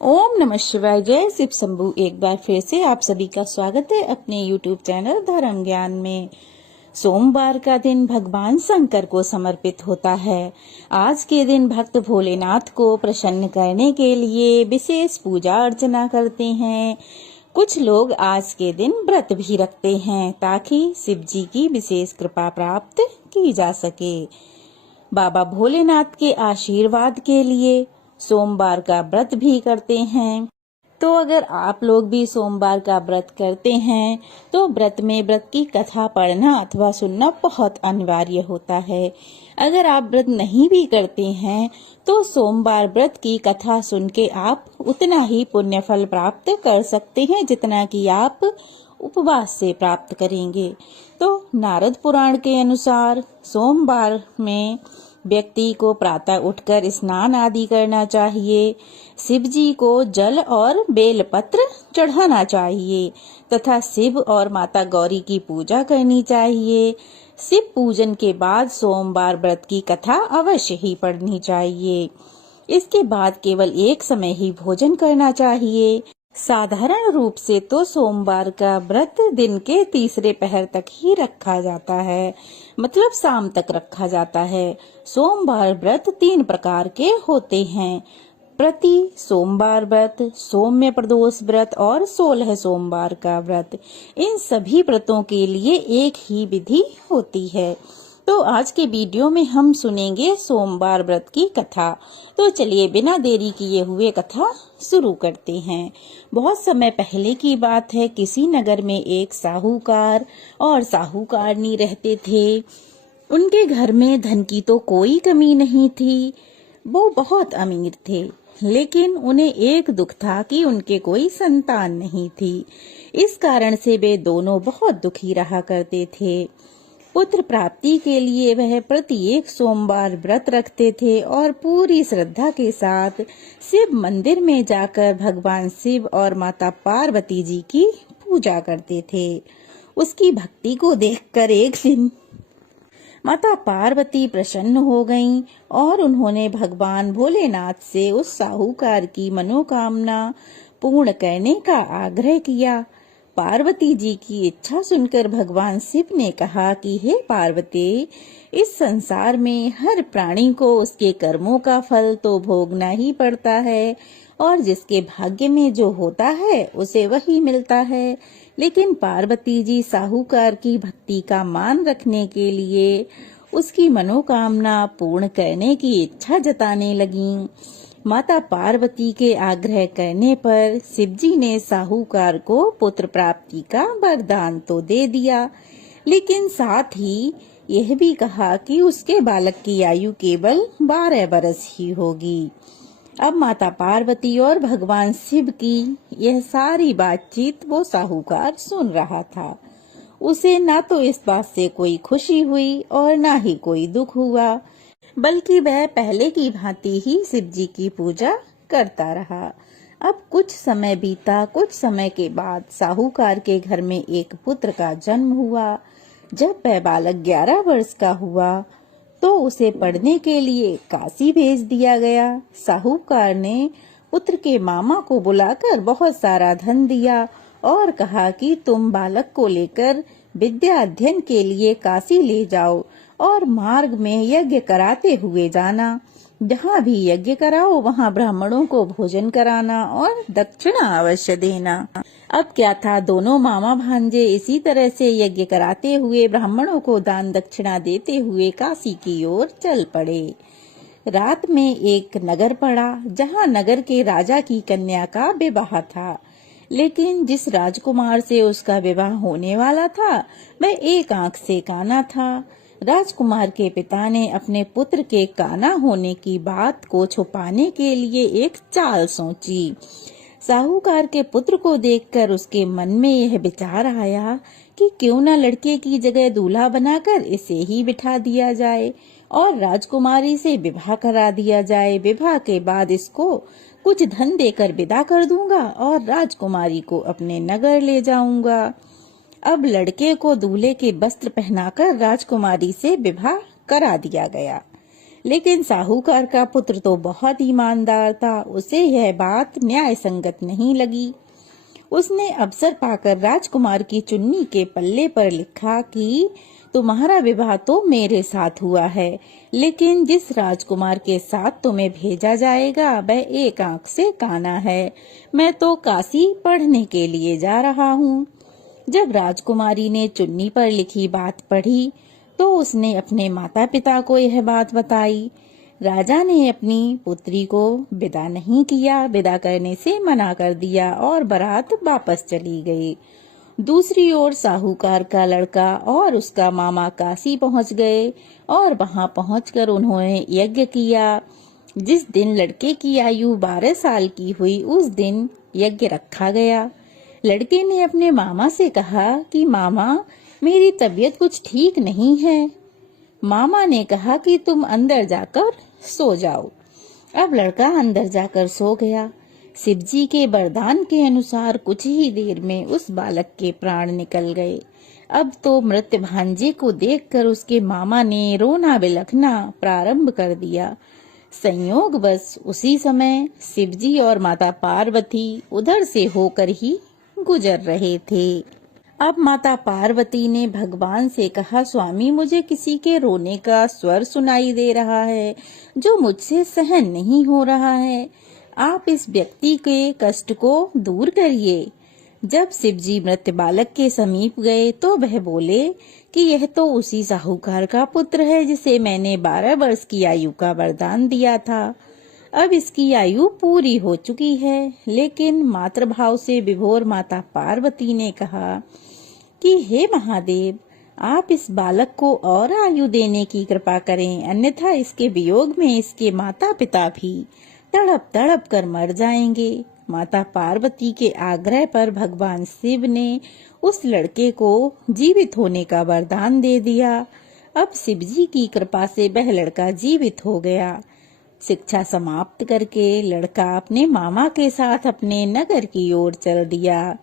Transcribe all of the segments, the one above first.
ओम नमः शिवाय। जय शिव शंभू। एक बार फिर से आप सभी का स्वागत है अपने YouTube चैनल धर्म ज्ञान में। सोमवार का दिन भगवान शंकर को समर्पित होता है। आज के दिन भक्त भोलेनाथ को प्रसन्न करने के लिए विशेष पूजा अर्चना करते हैं। कुछ लोग आज के दिन व्रत भी रखते हैं ताकि शिव जी की विशेष कृपा प्राप्त की जा सके। बाबा भोलेनाथ के आशीर्वाद के लिए सोमवार का व्रत भी करते हैं। तो अगर आप लोग भी सोमवार का व्रत करते हैं तो व्रत में व्रत की कथा पढ़ना अथवा सुनना बहुत अनिवार्य होता है। अगर आप व्रत नहीं भी करते हैं तो सोमवार व्रत की कथा सुन के आप उतना ही पुण्य फल प्राप्त कर सकते हैं जितना कि आप उपवास से प्राप्त करेंगे। तो नारद पुराण के अनुसार सोमवार में व्यक्ति को प्रातः उठकर स्नान आदि करना चाहिए, शिव जी को जल और बेलपत्र चढ़ाना चाहिए तथा शिव और माता गौरी की पूजा करनी चाहिए। शिव पूजन के बाद सोमवार व्रत की कथा अवश्य ही पढ़नी चाहिए। इसके बाद केवल एक समय ही भोजन करना चाहिए। साधारण रूप से तो सोमवार का व्रत दिन के तीसरे पहर तक ही रखा जाता है, मतलब शाम तक रखा जाता है। सोमवार व्रत 3 प्रकार के होते हैं: प्रति सोमवार व्रत, सौम्य प्रदोष व्रत और 16 सोमवार का व्रत। इन सभी व्रतों के लिए एक ही विधि होती है। तो आज के वीडियो में हम सुनेंगे सोमवार व्रत की कथा। तो चलिए बिना देरी किए हुए कथा शुरू करते हैं। बहुत समय पहले की बात है। किसी नगर में एक साहूकार और साहूकारनी रहते थे। उनके घर में धन की तो कोई कमी नहीं थी, वो बहुत अमीर थे, लेकिन उन्हें एक दुख था कि उनके कोई संतान नहीं थी। इस कारण से वे दोनों बहुत दुखी रहा करते थे। पुत्र प्राप्ति के लिए वह प्रत्येक सोमवार व्रत रखते थे और पूरी श्रद्धा के साथ शिव मंदिर में जाकर भगवान शिव और माता पार्वती जी की पूजा करते थे। उसकी भक्ति को देखकर एक दिन माता पार्वती प्रसन्न हो गईं और उन्होंने भगवान भोलेनाथ से उस साहूकार की मनोकामना पूर्ण करने का आग्रह किया। पार्वती जी की इच्छा सुनकर भगवान शिव ने कहा कि हे पार्वती, इस संसार में हर प्राणी को उसके कर्मों का फल तो भोगना ही पड़ता है और जिसके भाग्य में जो होता है उसे वही मिलता है। लेकिन पार्वती जी साहूकार की भक्ति का मान रखने के लिए उसकी मनोकामना पूर्ण करने की इच्छा जताने लगीं। माता पार्वती के आग्रह करने पर शिवजी ने साहूकार को पुत्र प्राप्ति का वरदान तो दे दिया, लेकिन साथ ही यह भी कहा कि उसके बालक की आयु केवल 12 बरस ही होगी। अब माता पार्वती और भगवान शिव की यह सारी बातचीत वो साहूकार सुन रहा था। उसे ना तो इस बात से कोई खुशी हुई और ना ही कोई दुख हुआ, बल्कि वह पहले की भांति ही शिव जी की पूजा करता रहा। अब कुछ समय बीता। कुछ समय के बाद साहूकार के घर में एक पुत्र का जन्म हुआ। जब वह बालक 11 वर्ष का हुआ तो उसे पढ़ने के लिए काशी भेज दिया गया। साहूकार ने पुत्र के मामा को बुलाकर बहुत सारा धन दिया और कहा कि तुम बालक को लेकर विद्या अध्ययन के लिए काशी ले जाओ और मार्ग में यज्ञ कराते हुए जाना। जहाँ भी यज्ञ कराओ वहाँ ब्राह्मणों को भोजन कराना और दक्षिणा अवश्य देना। अब क्या था, दोनों मामा भांजे इसी तरह से यज्ञ कराते हुए ब्राह्मणों को दान दक्षिणा देते हुए काशी की ओर चल पड़े। रात में एक नगर पड़ा जहाँ नगर के राजा की कन्या का विवाह था, लेकिन जिस राजकुमार से उसका विवाह होने वाला था वह एक आंख से काना था। राजकुमार के पिता ने अपने पुत्र के काना होने की बात को छुपाने के लिए एक चाल सोची। साहूकार के पुत्र को देखकर उसके मन में यह विचार आया कि क्यों न लड़के की जगह दूल्हा बनाकर इसे ही बिठा दिया जाए और राजकुमारी से विवाह करा दिया जाए। विवाह के बाद इसको कुछ धन देकर विदा कर दूंगा और राजकुमारी को अपने नगर ले जाऊंगा। अब लड़के को दूल्हे के वस्त्र पहनाकर राजकुमारी से विवाह करा दिया गया। लेकिन साहूकार का पुत्र तो बहुत ईमानदार था, उसे यह बात न्याय संगत नहीं लगी। उसने अवसर पाकर राजकुमार की चुन्नी के पल्ले पर लिखा कि तुम्हारा विवाह तो मेरे साथ हुआ है, लेकिन जिस राजकुमार के साथ तुम्हें भेजा जाएगा वह एक आंख से काना है। मैं तो काशी पढ़ने के लिए जा रहा हूँ। जब राजकुमारी ने चुन्नी पर लिखी बात पढ़ी तो उसने अपने माता पिता को यह बात बताई। राजा ने अपनी पुत्री को विदा नहीं किया, विदा करने से मना कर दिया और बारात वापस चली गई। दूसरी ओर साहूकार का लड़का और उसका मामा काशी पहुंच गए और वहां पहुंचकर उन्होंने यज्ञ किया। जिस दिन लड़के की आयु 12 साल की हुई उस दिन यज्ञ रखा गया। लड़के ने अपने मामा से कहा कि मामा, मेरी तबीयत कुछ ठीक नहीं है। मामा ने कहा कि तुम अंदर जाकर सो जाओ। अब लड़का अंदर जाकर सो गया। शिवजी के वरदान के अनुसार कुछ ही देर में उस बालक के प्राण निकल गए। अब तो मृत भांजे को देखकर उसके मामा ने रोना बिलखना प्रारंभ कर दिया। संयोगवश उसी समय शिवजी और माता पार्वती उधर से होकर ही गुजर रहे थे। अब माता पार्वती ने भगवान से कहा, स्वामी, मुझे किसी के रोने का स्वर सुनाई दे रहा है जो मुझसे सहन नहीं हो रहा है। आप इस व्यक्ति के कष्ट को दूर करिए। जब शिवजी मृत बालक के समीप गए तो वह बोले कि यह तो उसी साहूकार का पुत्र है जिसे मैंने 12 वर्ष की आयु का वरदान दिया था। अब इसकी आयु पूरी हो चुकी है। लेकिन मातृभाव से विभोर माता पार्वती ने कहा कि हे महादेव, आप इस बालक को और आयु देने की कृपा करें, अन्यथा इसके वियोग में इसके माता पिता भी तड़प तड़प कर मर जाएंगे। माता पार्वती के आग्रह पर भगवान शिव ने उस लड़के को जीवित होने का वरदान दे दिया। अब शिवजी की कृपा से वह लड़का जीवित हो गया। शिक्षा समाप्त करके लड़का अपने मामा के साथ अपने नगर की ओर चल दिया।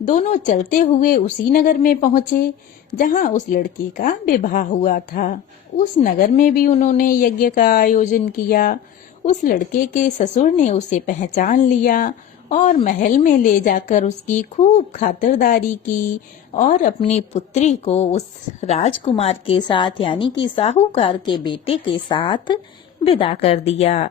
दोनों चलते हुए उसी नगर में पहुंचे जहां उस लड़के का विवाह हुआ था। उस नगर में भी उन्होंने यज्ञ का आयोजन किया। उस लड़के के ससुर ने उसे पहचान लिया और महल में ले जाकर उसकी खूब खातिरदारी की और अपनी पुत्री को उस राजकुमार के साथ यानी कि साहूकार के बेटे के साथ विदा कर दिया।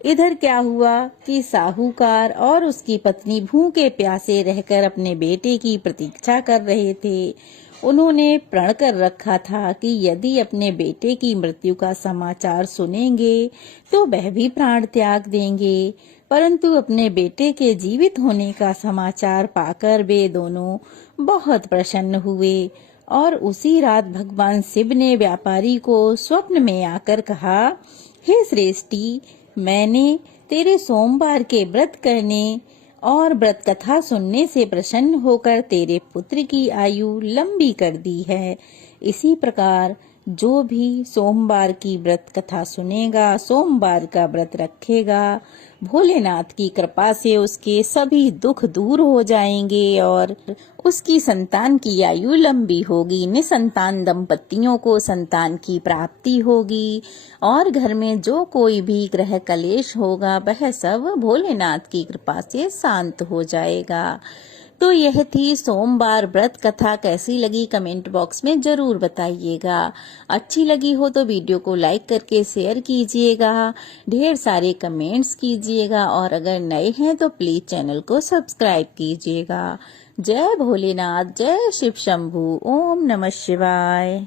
इधर क्या हुआ कि साहूकार और उसकी पत्नी भूखे प्यासे रहकर अपने बेटे की प्रतीक्षा कर रहे थे। उन्होंने प्रण कर रखा था कि यदि अपने बेटे की मृत्यु का समाचार सुनेंगे तो वह भी प्राण त्याग देंगे, परंतु अपने बेटे के जीवित होने का समाचार पाकर वे दोनों बहुत प्रसन्न हुए। और उसी रात भगवान शिव ने व्यापारी को स्वप्न में आकर कहा, हे श्रेष्ठी, मैंने तेरे सोमवार के व्रत करने और व्रत कथा सुनने से प्रसन्न होकर तेरे पुत्र की आयु लंबी कर दी है। इसी प्रकार जो भी सोमवार की व्रत कथा सुनेगा, सोमवार का व्रत रखेगा, भोलेनाथ की कृपा से उसके सभी दुख दूर हो जाएंगे और उसकी संतान की आयु लंबी होगी। निसंतान दंपतियों को संतान की प्राप्ति होगी और घर में जो कोई भी ग्रह कलेश होगा वह सब भोलेनाथ की कृपा से शांत हो जाएगा। तो यह थी सोमवार व्रत कथा। कैसी लगी कमेंट बॉक्स में जरूर बताइएगा। अच्छी लगी हो तो वीडियो को लाइक करके शेयर कीजिएगा, ढेर सारे कमेंट्स कीजिएगा और अगर नए हैं तो प्लीज चैनल को सब्सक्राइब कीजिएगा। जय भोलेनाथ, जय शिव शंभू, ओम नमः शिवाय।